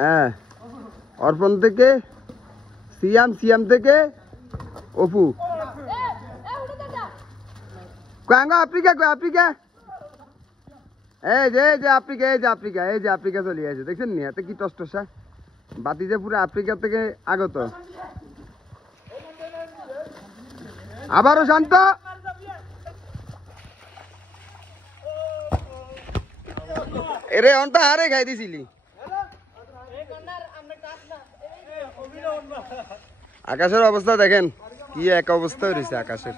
হ্যাঁ অর্পণ থেকে সিয়াম, সিয়াম থেকে অপু। কাঙ্গা আফ্রিকা কই আফ্রিকা? এই যে আফ্রিকা, এই যে আফ্রিকা, এই যে আফ্রিকা চলে আসে দেখছেন নি? এত কি টসটসা বাতি যে পুরো আফ্রিকা থেকে আগত। আবারও শান্ত। এরে অনটা আরে খাই দিছিলি। আকাশের অবস্থা দেখেন কি এক অবস্থা হয়েছে আকাশের।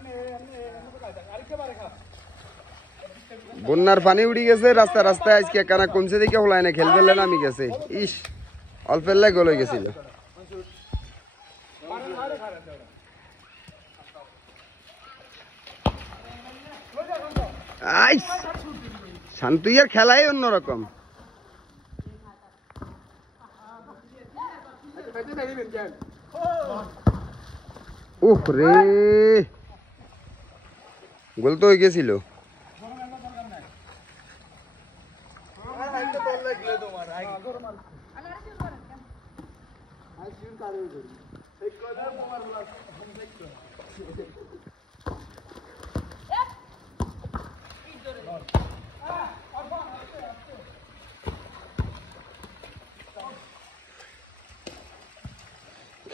বন্যার পানি উড়ি গেছে রাস্তা রাস্তায়। আজকে কানা কমছে দিকে হলাই না, খেলবে নামি গেছে। ইস অল্পের লাই গোল হয়ে গেছিল। আইস শান্তুইয়ার খেলাই অন্যরকম। উহ রে গোল তো হয়ে গেছিল।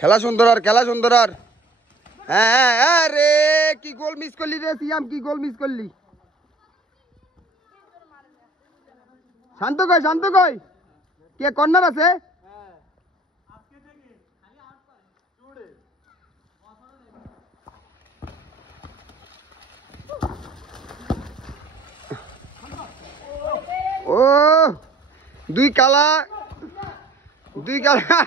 খেলা সুন্দর আর খেলা সুন্দর আর। হ্যাঁ রে কি গোল মিস করলি রে সিয়াম, কি গোল মিস করলি। শান্ত কই, শান্ত কই, কে কর্নার আছে? ও দুই কালা, দুই কালা।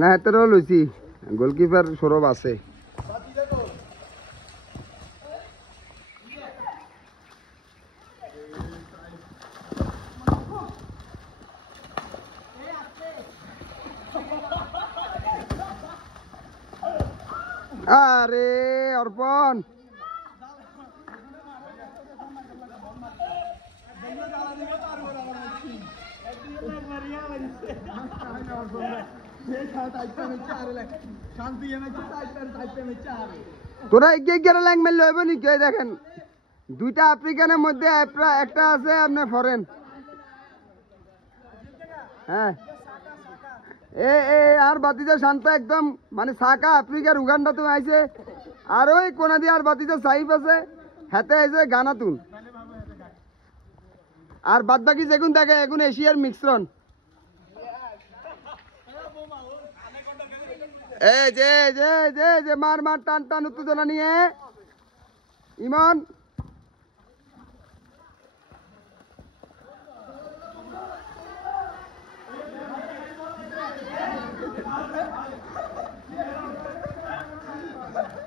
না এতটাও লইছি, গোলকিপার সৌরভ আছে। আরে অর্পণ তোরা এগিয়ে ল্যাং মেলে হইব নি? কে দেখেন দুইটা আফ্রিকানের মধ্যে একটা আছে আপনার ফরেন। হ্যাঁ আর বাতিজা শান্ত একদম মানে সাকা আফ্রিকার উগান্ডা তো আইছে। আর ওই কোনা দিয়ে আর বাতিজা সাইফ আছে, হাতে আইছে গানাতুন। আর বাদ বাকি যেগুন দেখে এখন এশিয়ার মিশ্রণ। এই যে যে যে যে মার মার টান টান উত্তেজনা নিয়ে ইমন।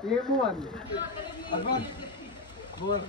Hey, come on, boy.